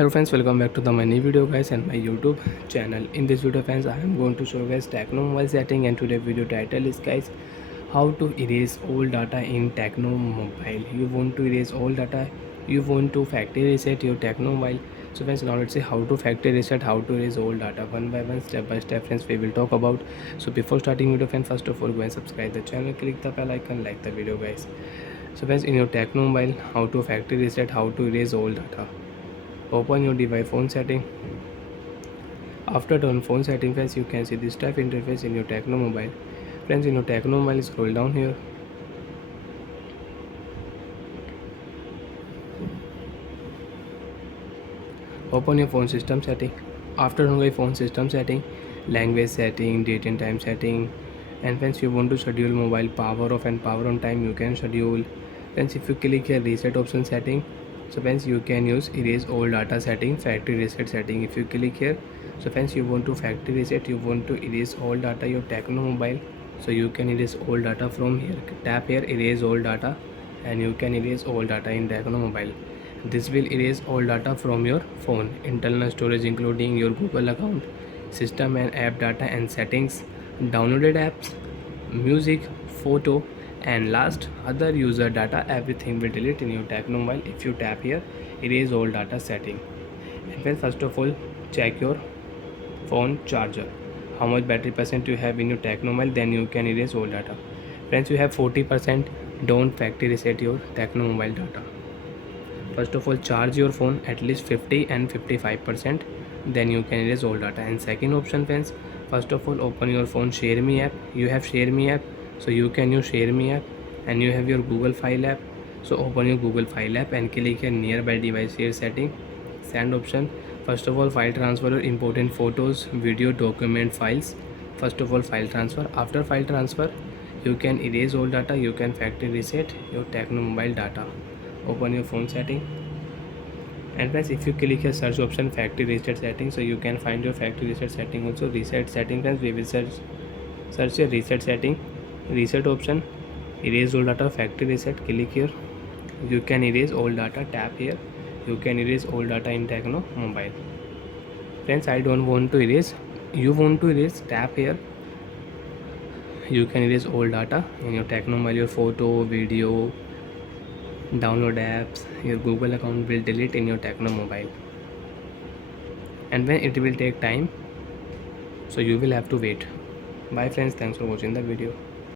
Hello friends, welcome back to the my new video guys and my YouTube channel. In this video friends, I am going to show guys Tecno mobile setting, and today video title is guys how to erase all data in Tecno mobile. You want to erase all data, you want to factory reset your Tecno mobile. So friends, now let's see how to factory reset, how to erase all data one by one, step by step friends we will talk about. So before starting video friends, first of all go and subscribe the channel, click the bell icon, like the video guys. So friends, in your Tecno mobile, how to factory reset, how to erase all data. Open your device phone setting. After turn phone setting friends, you can see this type interface in your Tecno mobile. Friends, in your Tecno mobile, scroll down here. Open your phone system setting. After doing phone system setting, language setting, date and time setting, and friends, you want to schedule mobile power off and power on time, you can schedule. Friends, if you click here reset option setting, so friends you can use erase all data setting, factory reset setting. If you click here, so friends you want to factory reset, you want to erase all data your Tecno mobile, so you can erase all data from here. Tap here erase all data, and you can erase all data in Tecno mobile. This will erase all data from your phone, internal storage including your Google account, system and app data and settings, downloaded apps, music, photo, and last other user data. Everything will delete in your Tecno mobile if you tap here erase all data setting. And then first of all check your phone charger, how much battery percent you have in your Tecno mobile, then you can erase all data. Friends, you have 40%, don't factory reset your Tecno mobile data. First of all charge your phone at least 50 and 55%, then you can erase all data. And second option friends, first of all open your phone share me app. You have share me app, so you can use share me app. And you have your Google file app, so open your Google file app and click here nearby device share setting, send option. First of all file transfer your important photos, video, document files. First of all file transfer. After file transfer you can erase all data, you can factory reset your Tecno mobile data. Open your phone setting, and friends if you click here search option factory reset setting, so you can find your factory reset setting also. Reset setting friends, we will search your reset setting, reset option, erase all data, factory reset. Click here, you can erase all data. Tap here, you can erase all data in Tecno mobile. Friends, I don't want to erase, you want to erase, tap here, you can erase all data in your Tecno mobile. Your photo, video, download apps, your Google account will delete in your Tecno mobile. And when it will take time, so you will have to wait. Bye friends, thanks for watching the video.